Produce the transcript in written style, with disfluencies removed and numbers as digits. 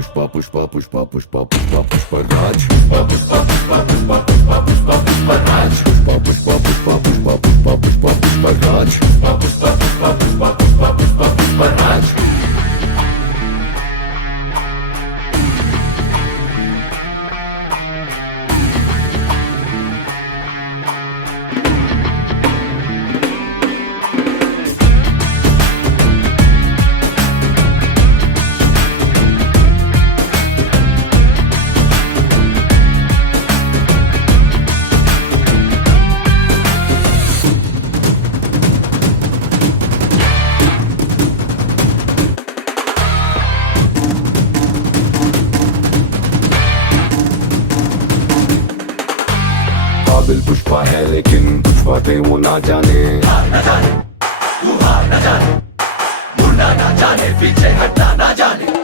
पुष्पा पुष्पा पुष्पा पुष्पा पुष्पा पुष्पराज पुष्पा पुष्पा पुष्पा पुष्पा पुष्पा पुष्पा पुष्पराज पुष्पा पुष्पा पुष्पा पुष्पा पुष्पा पुष्पा पुष्पराज पुष्पा पुष्पा पुष्पा पुष्पा पुष्पा पुष्पा पुष्पराज। काबिल पुष्पा है लेकिन कुछ बातें वो ना जाने, ना जाने तू हार ना जाने, मुड़ना ना जाने, पीछे हटना ना जाने।